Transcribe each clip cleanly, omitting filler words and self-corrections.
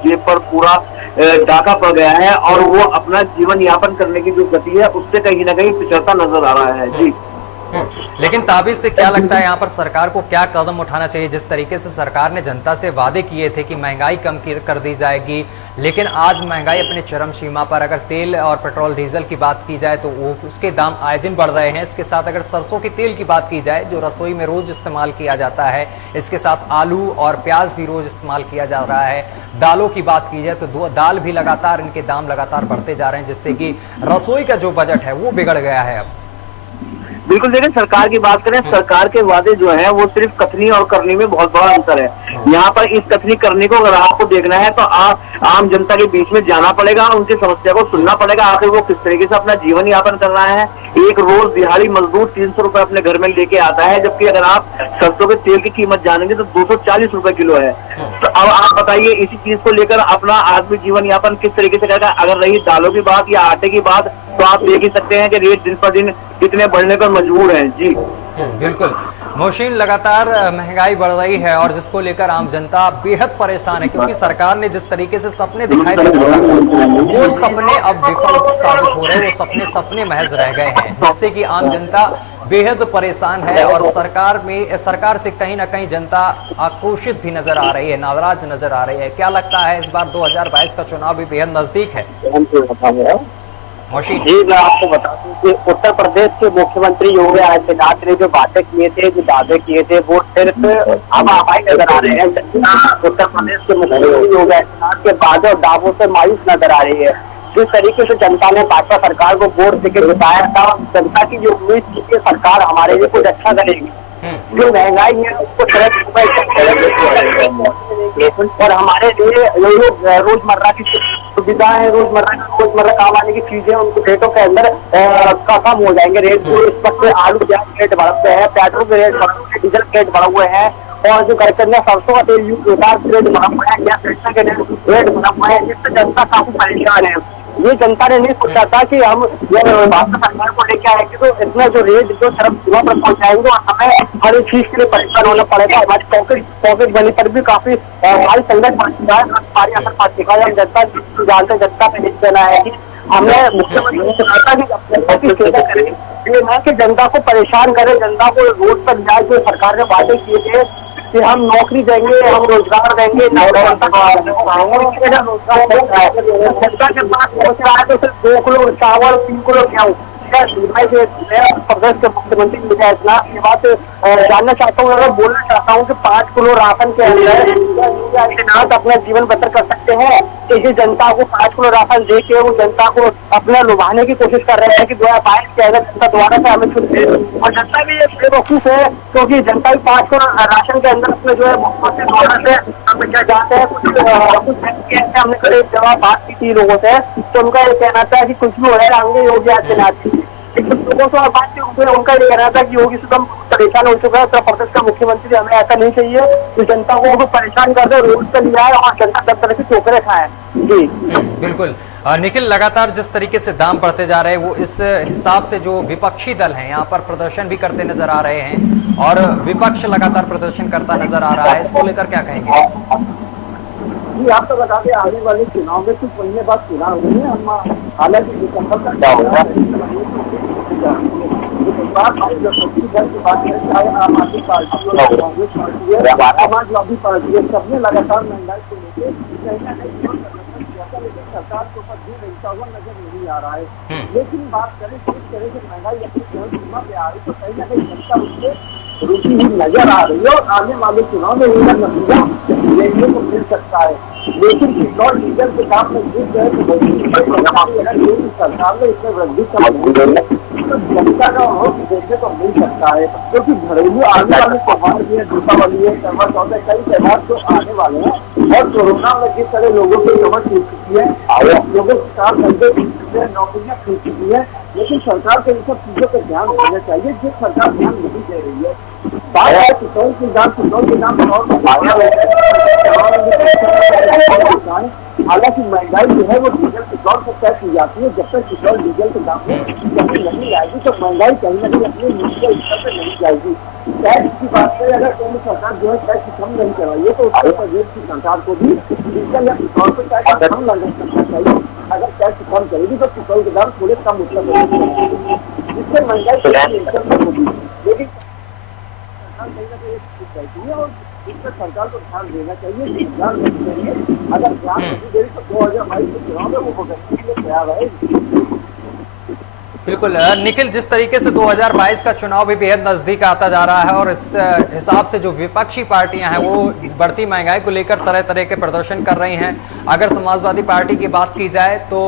जेब पर पूरा डाका पड़ गया है और वो अपना जीवन यापन करने की जो गति है उससे कहीं ना कहीं पिछड़ता नजर आ रहा है। जी लेकिन ताबिज से क्या लगता है यहाँ पर सरकार को क्या कदम उठाना चाहिए? जिस तरीके से सरकार ने जनता से वादे किए थे कि महंगाई कम कर दी जाएगी, लेकिन आज महंगाई अपने चरम सीमा पर। अगर तेल और पेट्रोल डीजल की बात की जाए तो वो उसके दाम आए दिन बढ़ रहे हैं। इसके साथ अगर सरसों के तेल की बात की जाए जो रसोई में रोज इस्तेमाल किया जाता है, इसके साथ आलू और प्याज भी रोज इस्तेमाल किया जा रहा है। दालों की बात की जाए तो दाल भी लगातार, इनके दाम लगातार बढ़ते जा रहे हैं, जिससे कि रसोई का जो बजट है वो बिगड़ गया है अब। बिल्कुल, देखिए सरकार की बात करें, सरकार के वादे जो हैं वो सिर्फ कथनी और करनी में बहुत बड़ा अंतर है। यहाँ पर इस कथनी करनी को अगर आपको देखना है तो आम जनता के बीच में जाना पड़ेगा, उनकी समस्या को सुनना पड़ेगा, आखिर वो किस तरीके से अपना जीवन यापन कर रहा है। एक रोज दिहाड़ी मजदूर 300 रुपए अपने घर में लेके आता है, जबकि अगर आप सरसों के तेल की कीमत जानेंगे तो 240 रुपए किलो है। तो अब आप बताइए इसी चीज को लेकर अपना आदमी जीवन यापन किस तरीके से करेगा। अगर रही दालों की बात या आटे की बात तो आप देख ही सकते हैं कि रेट दिन पर दिन कितने बढ़ने पर मजबूर हैं। जी बिल्कुल मोहसिन, लगातार महंगाई बढ़ रही है और जिसको लेकर आम जनता बेहद परेशान है, क्योंकि सरकार ने जिस तरीके से सपने दिखाए थे वो सपने अब विफल साबित हो रहे हैं। वो सपने महज रह गए हैं, जिससे कि आम जनता बेहद परेशान है और सरकार से कहीं ना कहीं जनता आक्रोशित भी नजर आ रही है, नाराज नजर आ रही है। क्या लगता है इस बार 2022 का चुनाव भी बेहद नजदीक है? जी मैं आपको बता दूं कि उत्तर प्रदेश के मुख्यमंत्री योगी आदित्यनाथ ने जो बातें किए थे, जो दावे किए थे, वो सिर्फ अब आभाई नजर आ रहे हैं। उत्तर प्रदेश के मुख्यमंत्री योगी आदित्यनाथ के वादे और दावों से मायूस नजर आ रही है। जिस तरीके से जनता ने भाजपा सरकार को वोट देकर जिताया था, जनता की जो उम्मीद थी कि सरकार हमारे लिए कुछ अच्छा करेगी, जो महंगाई है उसको और हमारे लिए रोजमर्रा की सुविधा है, रोजमर्रा काम आने की चीजें उनको रेटों के अंदर कम हो जाएंगे। रेट जो इस वक्त आलू प्याज के रेट बढ़ हुए हैं, पेट्रोल के रेट बढ़ हुए हैं, डीजल के रेट बढ़ हुए हैं और जो घर के अंदर सरसों का तेल यूज होता है रेट बढ़ा हुआ है, गैस सिलेंडर के रेट बढ़ा हुआ है, जिससे जनता काफी परेशान है। ये जनता ने नहीं सोचा था कि हम भाजपा सरकार को लेके आएंगे तो इतना जो रेट जो चरम सीमा पर पहुंचाएंगे और हमें हर एक चीज के लिए परेशान होना पड़ेगा। हमारी पॉकेट बनी पर भी काफी भारी संकट पड़ चुका है। हमारी असर पड़ चुका है। जनता जानते जनता पे नहीं देना है कि हमें मुख्यमंत्री से जनता की सेवा करें, ये ना कि जनता को परेशान करे, जनता को रोड पर जाए। जो सरकार ने वादे किए थे कि हम नौकरी देंगे, हम रोजगार देंगे, जनता के पास पहुंच रहा है तो सिर्फ 2 किलो चावल, 3 किलो गेहूँ। प्रदेश के मुख्यमंत्री योगी आदित्यनाथ की बात जानना चाहता हूँ, अगर बोलना चाहता हूँ कि 5 किलो राशन के अंदर योगी आदित्यनाथ अपना जीवन बसर कर सकते हैं। इसी जनता को 5 किलो राशन दे के वो जनता को अपना लुभाने की कोशिश कर रहे हैं कि 2022 के अंदर जनता दोबारा से हमें चुन दे। और जनता भी ये बेवकूफ है क्योंकि जनता भी 5 किलो राशन के अंदर अपने जो है मुख्यमंत्री द्वारा से हम क्या चाहते हैं। कुछ हमने कल एक जगह बात की थी लोगों से, तो उनका ये कहना था कि कुछ भी हो रहा है योगी आदित्यनाथ जी। लोगों से बात की उनका ये कहना था कि योगी से हम परेशान हो चुका है, उत्तर प्रदेश का मुख्यमंत्री, हमें ऐसा नहीं चाहिए कि जनता को परेशान कर दे, रोड पर लिया है और जनता सब तरह की ठोकरें खाए। जी बिल्कुल निखिल, लगातार जिस तरीके से दाम बढ़ते जा रहे हैं वो इस हिसाब से जो विपक्षी दल हैं यहाँ पर प्रदर्शन भी करते नजर आ रहे हैं और विपक्ष लगातार प्रदर्शन करता नजर आ रहा है, इसको लेकर क्या कहेंगे? जी आपको बता दें आने वाले चुनाव में कुछ महीने बाद चुनाव हुए हैं। हम हालांकि दिसंबर तक क्या होगा की बात करें, चाहे आम आदमी पार्टी हो, कांग्रेस पार्टी है, समाजवादी पार्टी है, सबने लगातार महंगाई को लेकर कहीं ना कहीं लेकिन सरकार के ऊपर दूर रहता हुआ नजर नहीं आ रहा है। लेकिन बात करें किस तरह से महंगाई अपनी चरम सीमा पे आ रही तो कहीं ना कहीं जनता उससे रुचि ही नजर आ रही है और आने वाले चुनाव में इनका नतीजा देखने को मिल सकता है। लेकिन पेट्रोल डीजल के दाम में गिर गए तो सरकार ने इसमें वृद्धि कर जनता का देखने को मिल सकता है, क्योंकि घरेलू आने वाले त्योहार भी है, दीपावली है, करवा चौथ है, कई त्योहार जो आने वाले हैं और कोरोना में जिस तरह लोगों की कमर टूट चुकी है, लोगों के साथ धंधे टूट चुके हैं, नौकरियां टूट चुकी है। लेकिन सरकार को इन सब चीजों पर ध्यान देना चाहिए, जो सरकार ध्यान नहीं दे रही है। पेट्रोल के दाम हालांकि महंगाई जो है वो डीजल पेट्रोल पर तय की जाती है। जब तक पेट्रोल डीजल के दाम में कमी नहीं आएगी तो महंगाई कहीं ना कहीं अपने नीचे स्तर पर नहीं जाएगी। टैक्स की बात करें, अगर केंद्र सरकार जो है टैक्स कम नहीं करवाइए तो उत्तर प्रदेश की सरकार को भी डीजल या पेट्रोल पर टैक्स कम करना चाहिए। अगर टैक्स कम करेगी तो पेट्रोल के दाम थोड़े कम उत्तर प्रदेश में, जिससे महंगाई होगी। लेकिन और इस पर सरकार को ध्यान देना चाहिए, ध्यान रखना चाहिए। अगर ध्यान नहीं देगी तो 2022 के चुनाव में वो भुगतने के लिए तैयार है। बिल्कुल निखिल, जिस तरीके से 2022 का चुनाव भी बेहद नजदीक आता जा रहा है और इस हिसाब से जो विपक्षी पार्टियां हैं वो बढ़ती महंगाई को लेकर तरह तरह के प्रदर्शन कर रही हैं। अगर समाजवादी पार्टी की बात की जाए तो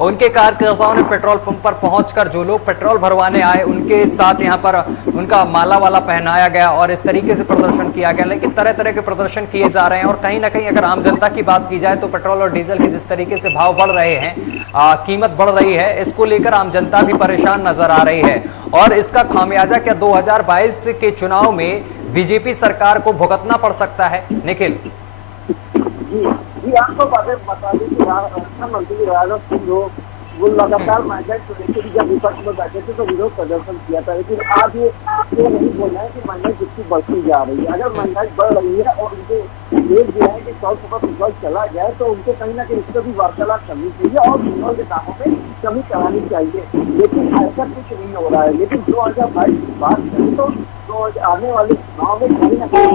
उनके कार्यकर्ताओं ने पेट्रोल पंप पर पहुंचकर जो लोग पेट्रोल भरवाने आए उनके साथ यहां पर उनका माला वाला पहनाया गया और इस तरीके से प्रदर्शन किया गया। लेकिन तरह तरह के प्रदर्शन किए जा रहे हैं और कहीं ना कहीं अगर आम जनता की बात की जाए तो पेट्रोल और डीजल के जिस तरीके से भाव बढ़ रहे हैं, कीमत बढ़ रही है, इसको लेकर आम जनता भी परेशान नजर आ रही है। और इसका खामियाजा क्या 2022 के चुनाव में बीजेपी सरकार को भुगतना पड़ सकता है? निखिल जी आपको बातें बता दें कि रक्षा मंत्री राजनाथ सिंह वो लगातार महंगाई को लेकर जब विपक्ष में बैठे थे तो विरोध प्रदर्शन किया था। लेकिन आज ये नहीं बोलना है कि महंगाई कितनी बढ़ती जा रही है। अगर महंगाई बढ़ रही है और उनके रेट जो है कि 100 पेट्रोल चला जाए तो उनको कहीं ना कहीं इससे भी वार्तालाप करनी चाहिए और पेट्रोल के दामों में कमी करानी चाहिए। लेकिन ऐसा कुछ नहीं हो रहा है। लेकिन 2022 की बात करें तो आने वाले चुनाव में कहीं ना कहीं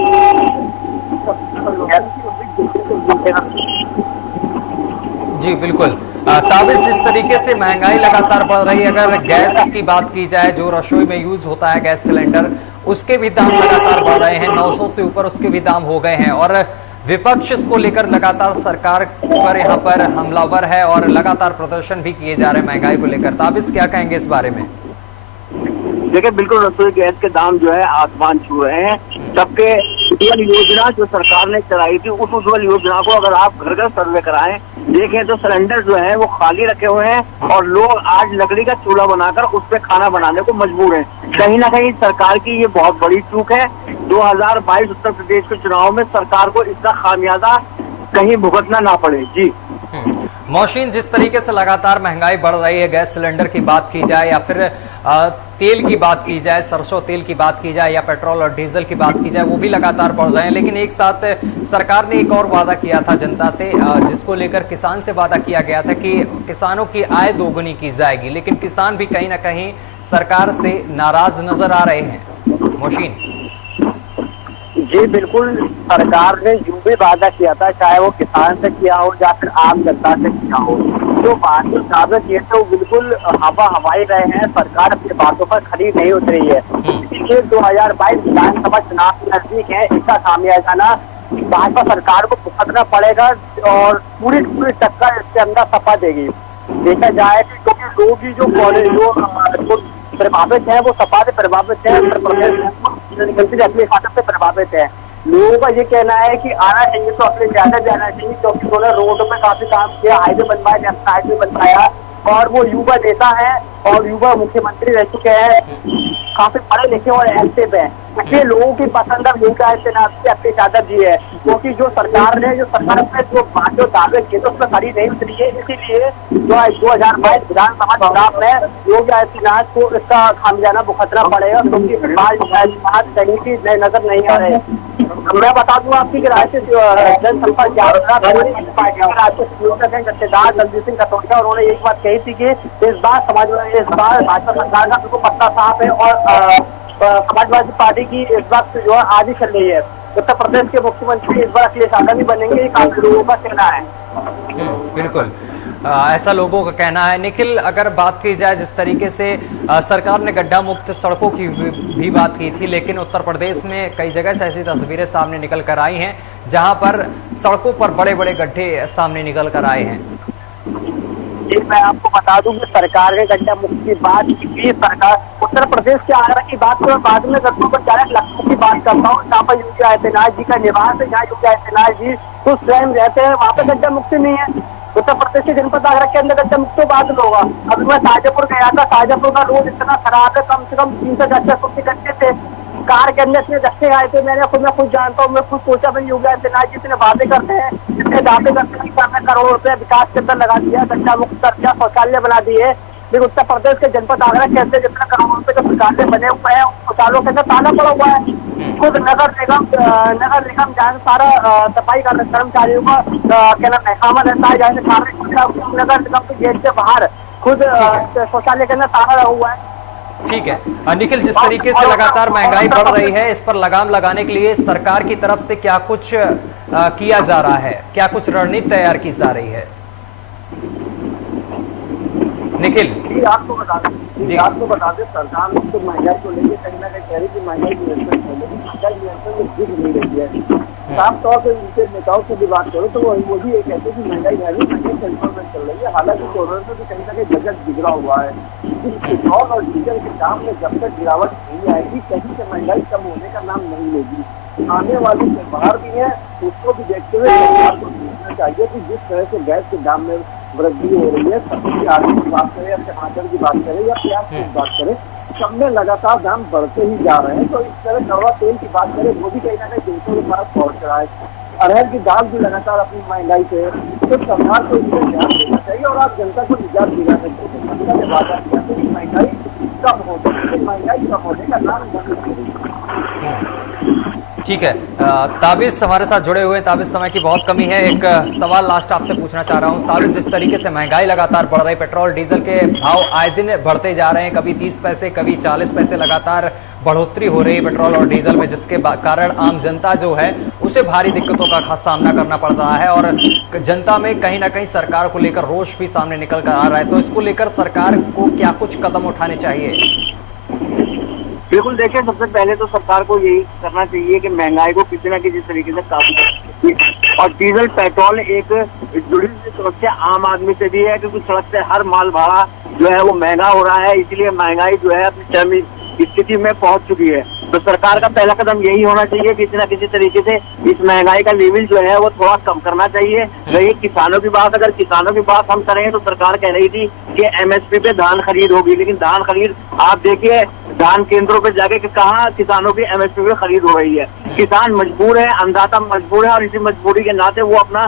जी बिल्कुल। ताबिश जिस तरीके से महंगाई लगातार बढ़ रही है, अगर गैस की बात की जाए जो रसोई में यूज होता है गैस सिलेंडर, उसके भी दाम लगातार बढ़ रहे हैं, 900 से ऊपर उसके भी दाम हो गए हैं और विपक्ष इसको लेकर लगातार सरकार पर यहाँ पर हमलावर है और लगातार प्रदर्शन भी किए जा रहे हैं महंगाई को लेकर। ताबिश क्या कहेंगे इस बारे में? देखिए बिल्कुल, रसोई गैस के दाम जो है आसमान छू रहे हैं। सबके उज्ज्वल योजना जो सरकार ने चलाई थी उस उज्ज्वल योजना को अगर आप घर घर सर्वे कराएं देखें तो सिलेंडर जो है वो खाली रखे हुए हैं और लोग आज लकड़ी का चूल्हा बनाकर उस पर खाना बनाने को मजबूर हैं। कहीं ना कहीं सरकार की ये बहुत बड़ी चूक है। 2022 उत्तर प्रदेश के चुनाव में सरकार को इसका खामियाजा कहीं भुगतना ना पड़े। जी मौशीन, जिस तरीके से लगातार महंगाई बढ़ रही है, गैस सिलेंडर की बात की जाए या फिर तेल की बात की जाए, सरसों तेल की बात की जाए या पेट्रोल और डीजल की बात की जाए, वो भी लगातार बढ़ रहे हैं। लेकिन एक साथ सरकार ने एक और वादा किया था जनता से, जिसको लेकर किसान से वादा किया गया था कि किसानों की आय दोगुनी की जाएगी। लेकिन किसान भी कहीं ना कहीं सरकार से नाराज नजर आ रहे हैं। मौशीन जी बिल्कुल, सरकार ने जो भी वादा किया था, चाहे वो किसान से किया हो या फिर आम जनता से किया हो, जो वादे किए थे वो बिल्कुल हवा हवाई रहे हैं। सरकार अपनी बातों पर खरी नहीं उतरी है। इसलिए 2022 विधानसभा चुनाव नजदीक है, इसका खामियाजा ना भाजपा सरकार को भुगतना पड़ेगा और पूरी टक्कर इसके अंदर सपा देगी। देखा जाए क्योंकि लोग ही जो प्रभावित है वो सपा से प्रभावित है, उत्तर प्रदेश अपने खाते से प्रभावित है। लोगों का ये कहना है कि आना चाहिए तो अपने ज्यादा जाना चाहिए, क्योंकि उन्होंने रोडों पे काफी काम किया, हाईवे बनवाया, नेशनल हाईवे बनवाया और वो युवा नेता है और युवा मुख्यमंत्री रह चुके हैं, काफी पढ़े लिखे और एक्टिव है। इसलिए लोगों की पसंद योगी आदित्यनाथ अखिलेश यादव जी है, क्योंकि जो सरकार ने जो दावे किए थे उसमें खरी नहीं उतरी है। इसीलिए 2022 विधानसभा चुनाव में योगी आदित्यनाथ को इसका खामियाजा भुगतना पड़ेगा, क्योंकि कहीं की नजर नहीं आ रहे। मैं बता दूं आपकी राष्ट्रीय जनसंपर्क जत्थेदार दलजीत सिंह कटोरिया, उन्होंने एक बात कही थी कि इस बार भाजपा सरकार का बिल्कुल पत्ता साफ है और समाजवादी पार्टी की इस बात जो है आगे चल रही है। उत्तर प्रदेश के मुख्यमंत्री इस बार अखिलेश यादव भी बनेंगे, ये काफी लोगों का कहना है। बिल्कुल ऐसा लोगों का कहना है। निखिल, अगर बात की जाए जिस तरीके से सरकार ने गड्ढा मुक्त सड़कों की भी बात की थी, लेकिन उत्तर प्रदेश में कई जगह से ऐसी तस्वीरें सामने निकल कर आई हैं जहां पर सड़कों पर बड़े बड़े गड्ढे सामने निकल कर आए हैं। जी मैं आपको बता दूं कि सरकार ने गड्ढा मुक्त की बात की, सरकार उत्तर प्रदेश के आगरा की बात करो, बाद में करता हूँ, पर डायरेक्ट लखनऊ की बात करता हूँ जहाँ पर योगी आदित्यनाथ जी का निवास है, जहाँ योगी आदित्यनाथ जी तो स्वयं रहते हैं, वहाँ पे गड्ढा मुक्ति नहीं है। उत्तर प्रदेश के जनपद आगरा के अंदर गड्ढा मुक्त बात होगा। अभी मैं शाहजहांपुर गया था, शाहजहांपुर का रोड इतना खराब है, कम से कम 300 से 400 फुट के गड्ढे थे। कार के अंदर इतने धक्के आए थे, मैं खुद जानता हूँ, मैं खुद सोचा भाई योगी आदित्यनाथ जी इतने वादे करते हैं, इतने दावे करते हैं कि करोड़ों रुपए विकास के अंदर लगा दिया, गड्ढा मुक्त कर दिया, शौचालय बना दिए। लेकिन उत्तर प्रदेश के जनपद आगरा के अंदर जितने करोड़ों रुपए के शौचालय बने हुए हैं, शौचालयों के अंदर ताला पड़ा हुआ है। खुद नगर निगम जहाँ सारा सफाई कर्मचारियों का क्या नाम महकामा रहता है, जहाँ से सारे नगर निगम के गेट से बाहर खुद शौचालय के अंदर ताला लगा हुआ है। ठीक है निखिल, जिस तरीके से लगातार महंगाई बढ़ रही है, इस पर लगाम लगाने के लिए सरकार की तरफ से क्या कुछ किया जा रहा है, क्या कुछ रणनीति तैयार की जा रही है? निखिल जी आपको बता दें सरकार लोग तो महंगाई को लेकर कहीं ना कहीं कह रही कि महंगाई नियंत्रण है, लेकिन महंगाई नियंत्रण में दिख नहीं रही है। साफ तौर पर उनके नेताओं से भी बात करो तो वो भी ये कहते हैं कि महंगाई कंट्रोल में चल रही है। हालांकि कोरोना से भी कहीं ना कहीं बजट बिगड़ा हुआ है। पेट्रोल और डीजल के दाम में जब तक गिरावट नहीं आएगी, कहीं से महंगाई कम होने का नाम नहीं लेगी। आने वाले त्योहार भी है, उसको भी देखते हुए सरकार को सोचना चाहिए कि जिस तरह से गैस के दाम में वृद्धि हो रही है, सब्जी आलू की बात करें या टमाटर की बात करें या प्याज की बात करें, सब में लगातार दाम बढ़ते ही जा रहे हैं। तो इस तरह कड़वा तेल की बात करें, वो भी कहीं ना कहीं दूसरों के पास पहुंच रहा है। अरहर की दाल भी लगातार अपनी महंगाई पे, तो सरकार को इसमें ध्यान देना चाहिए और आप जनता को निजात दिलाना चाहिए। जनता ने वादा किया तो महंगाई कम हो जाए, लेकिन महंगाई कम होने का नाम नहीं। ठीक है ताबिश हमारे साथ जुड़े हुए हैं। ताबिश, समय की बहुत कमी है, एक सवाल लास्ट आपसे पूछना चाह रहा हूं। ताबिश, जिस तरीके से महंगाई लगातार बढ़ रही, पेट्रोल डीजल के भाव आए दिन बढ़ते जा रहे हैं, कभी 30 पैसे कभी 40 पैसे लगातार बढ़ोतरी हो रही है पेट्रोल और डीजल में, जिसके कारण आम जनता जो है उसे भारी दिक्कतों का खास सामना करना पड़ रहा है और जनता में कहीं ना कहीं सरकार को लेकर रोष भी सामने निकल कर आ रहा है। तो इसको लेकर सरकार को क्या कुछ कदम उठाने चाहिए? बिल्कुल, देखिए सबसे पहले तो सरकार को यही करना चाहिए कि महंगाई को किसी न किसी तरीके से काबू और डीजल पेट्रोल एक जुड़ी हुई समस्या आम आदमी से भी है, क्योंकि सड़क से हर माल भाड़ा जो है वो महंगा हो रहा है, इसलिए महंगाई जो है अपनी चरम स्थिति में पहुंच चुकी है। तो सरकार का पहला कदम यही होना चाहिए कि किसी न किसी तरीके से इस महंगाई का लेवल जो है वो थोड़ा कम करना चाहिए। रही किसानों की बात, अगर किसानों की बात हम करें तो सरकार कह रही थी कि एमएसपी पे धान खरीद होगी, लेकिन धान खरीद आप देखिए धान केंद्रों पे जाके कि कहाँ किसानों की एमएसपी पे खरीद हो रही है। किसान मजबूर है, अन्नदाता मजबूर है और इसी मजबूरी के नाते वो अपना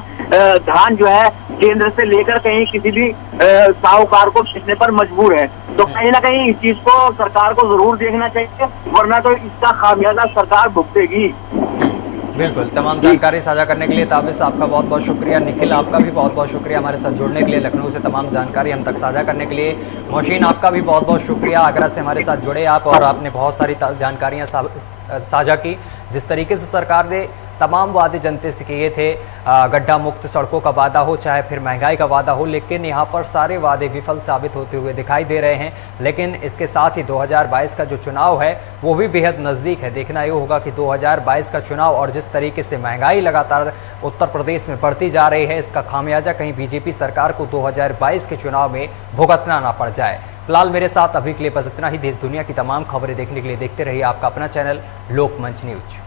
धान जो है केंद्र से लेकर कहीं किसी भी साहूकार को बेचने पर मजबूर है। तो कहीं ना कहीं इस चीज को सरकार को जरूर देखना चाहिए, वरना तो इसका खामियाजा सरकार भुगतेगी। बिल्कुल, तमाम जानकारी साझा करने के लिए ताबिश आपका बहुत बहुत शुक्रिया। निखिल, आपका भी बहुत बहुत शुक्रिया हमारे साथ जुड़ने के लिए, लखनऊ से तमाम जानकारी हम तक साझा करने के लिए। मोशीन, आपका भी बहुत बहुत शुक्रिया, आगरा से हमारे साथ जुड़े आप और आपने बहुत सारी जानकारियाँ साझा की। जिस तरीके से सरकार ने तमाम वादे जनता से किए थे, गड्ढा मुक्त सड़कों का वादा हो चाहे फिर महंगाई का वादा हो, लेकिन यहाँ पर सारे वादे विफल साबित होते हुए दिखाई दे रहे हैं। लेकिन इसके साथ ही 2022 का जो चुनाव है वो भी बेहद नज़दीक है। देखना ये होगा कि 2022 का चुनाव और जिस तरीके से महंगाई लगातार उत्तर प्रदेश में बढ़ती जा रही है, इसका खामियाजा कहीं बीजेपी सरकार को 2022 के चुनाव में भुगतना ना पड़ जाए। फिलहाल मेरे साथ अभी के लिए बस इतना ही। देश दुनिया की तमाम खबरें देखने के लिए देखते रहिए आपका अपना चैनल लोकमंच न्यूज।